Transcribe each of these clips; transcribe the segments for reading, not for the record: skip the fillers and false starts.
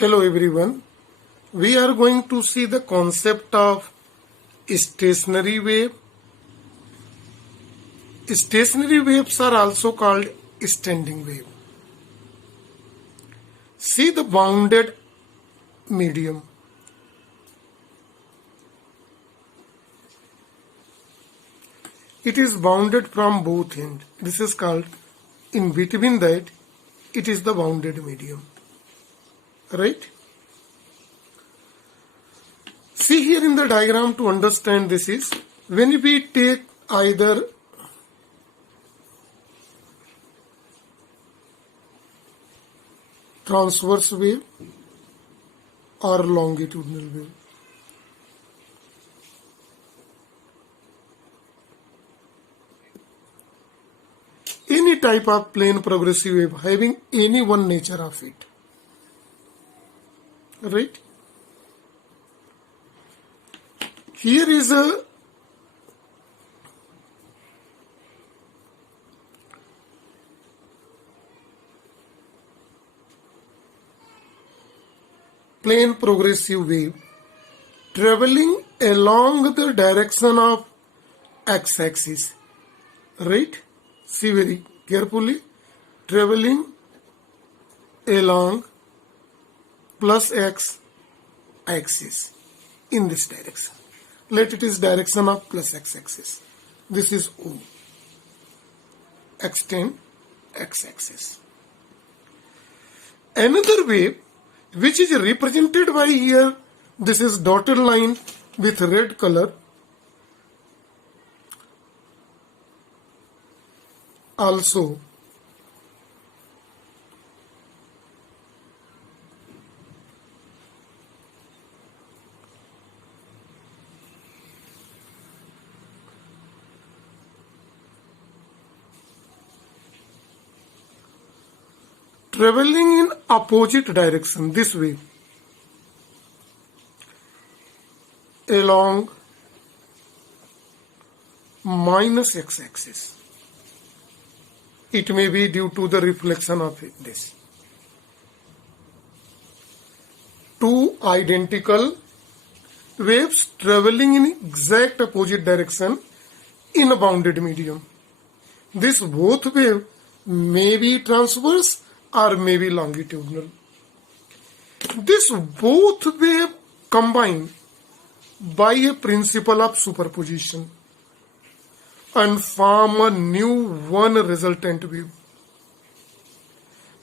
Hello everyone. We are going to see the concept of stationary wave. Stationary waves are also called standing wave. See the bounded medium. It is bounded from both ends. This is called, in between that, it is the bounded medium. Right? See here in the diagram to understand this is, when we take either transverse wave or longitudinal wave. Any type of plane progressive wave having any one nature of it. Right? Here is a plane progressive wave traveling along the direction of x-axis. Right? See very carefully. Traveling along plus x axis in this direction. Let it is direction of plus x axis. This is O. Extend x axis. Another wave which is represented by here, this is dotted line with red color, also traveling in opposite direction, this way, along minus x-axis. It may be due to the reflection of this. Two identical waves traveling in exact opposite direction in a bounded medium. This both wave may be transverse or may be longitudinal. This both wave combine by a principle of superposition and form a new one resultant wave.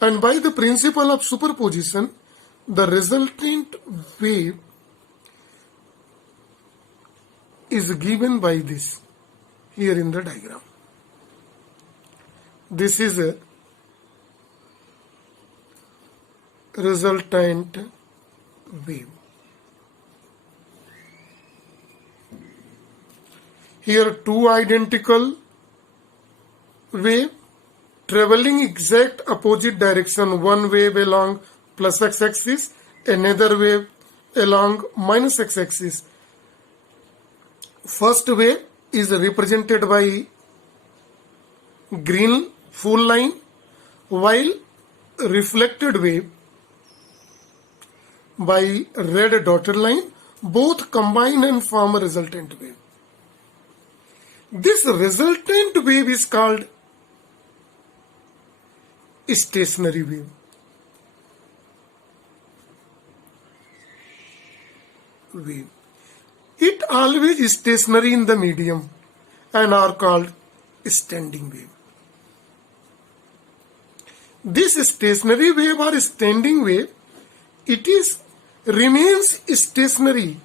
And by the principle of superposition, the resultant wave is given by this here in the diagram. This is a resultant wave. Here two identical wave traveling exact opposite direction, one wave along plus x-axis, another wave along minus x-axis. First wave is represented by green full line, while reflected wave by red dotted line, both combine and form a resultant wave. This resultant wave is called stationary wave. It always is stationary in the medium and are called standing wave. This stationary wave or standing wave, it is remains stationary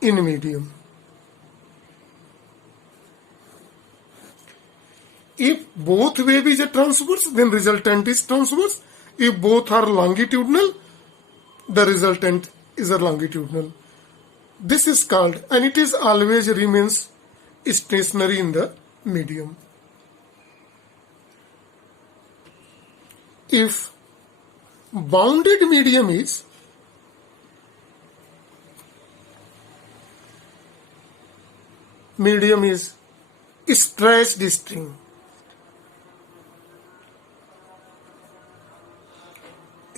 in medium. If both wave is a transverse, then resultant is transverse. If both are longitudinal, the resultant is a longitudinal. This is called, and it is always remains stationary in the medium. If bounded medium is stretched string,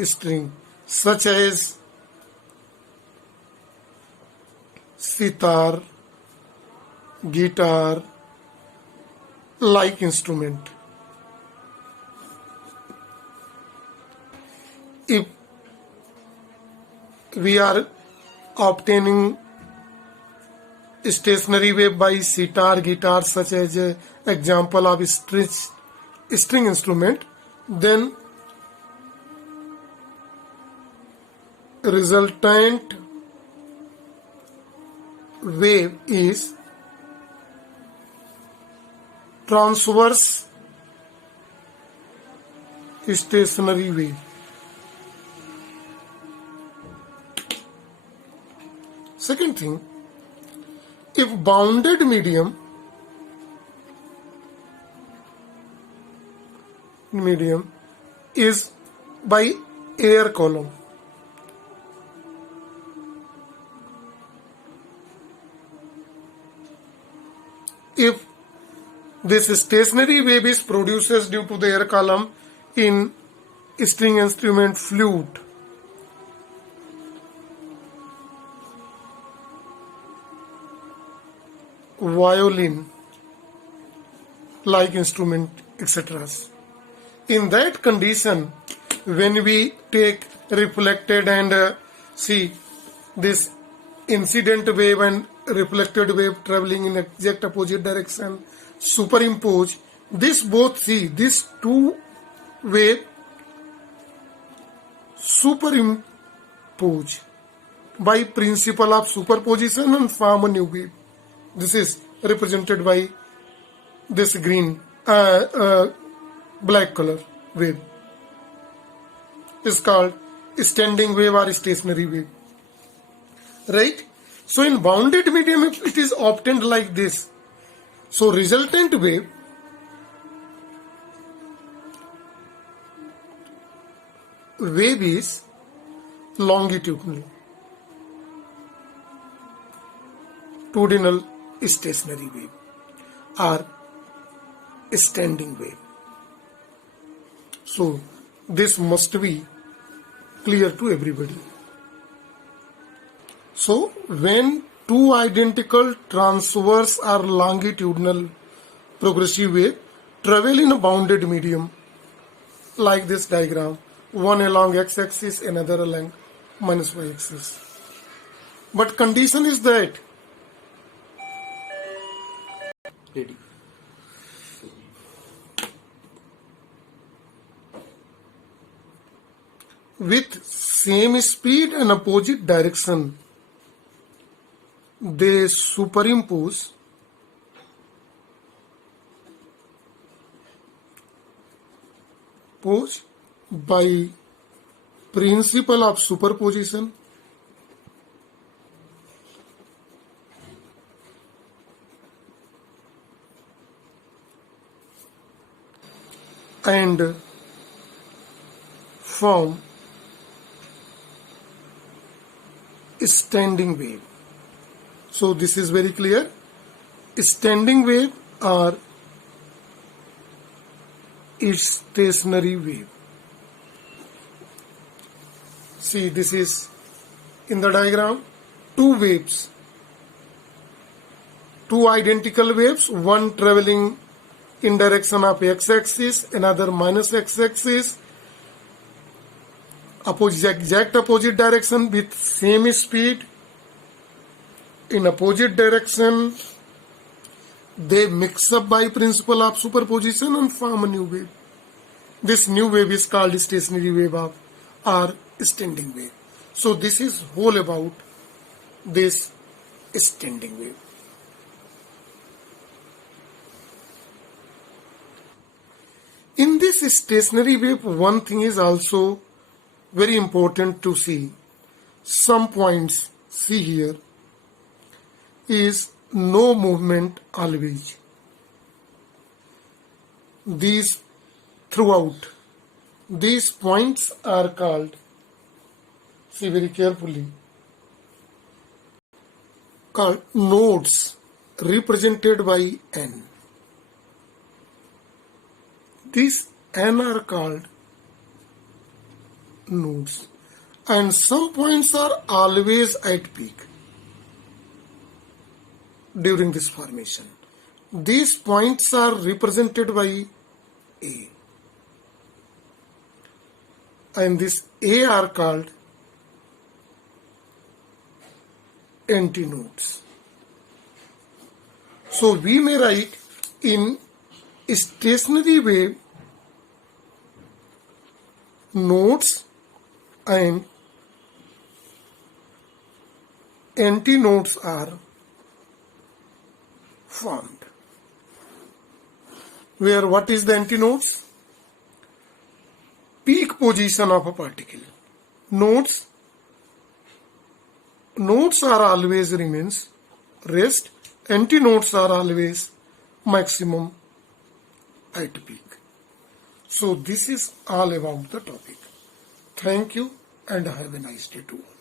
string such as sitar, guitar, like instrument. If we are obtaining stationary wave by sitar, guitar, such as example of string instrument, then resultant wave is transverse stationary wave. Second thing, if bounded medium is by air column, if this stationary wave is produced due to the air column in string instrument, flute, violin, like instrument, etc. In that condition, when we take reflected and see this incident wave and reflected wave traveling in exact opposite direction, superimpose this both, see this two wave superimpose by principle of superposition and form a new wave. This is represented by this green black color wave. Is called standing wave or stationary wave, right? So in bounded medium, if it is obtained like this, so resultant wave is longitudinal, stationary wave or standing wave. So this must be clear to everybody. So when two identical transverse or longitudinal progressive wave travel in a bounded medium, like this diagram, one along x-axis, another along minus y-axis. But condition is that Ready. with same speed and opposite direction, they superimpose by principle of superposition and form standing wave. So this is very clear. Standing wave or stationary wave. See, this is in the diagram, two waves, two identical waves, one traveling in direction of x-axis, another minus x-axis, exact opposite direction with same speed, in opposite direction, they mix up by principle of superposition and form a new wave. This new wave is called stationary wave or standing wave. So this is whole about this standing wave. In this stationary wave, one thing is also very important to see. Some points, see here, is no movement always. These throughout, these points are called, see very carefully, called nodes represented by N. These N are called nodes, and some points are always at peak during this formation. These points are represented by A, and this A are called antinodes. So we may write in stationary wave nodes and antinodes are formed. Where what is the antinodes? Peak position of a particle. Nodes are always remains rest. Antinodes are always maximum at peak. So this is all about the topic. Thank you and have a nice day to all.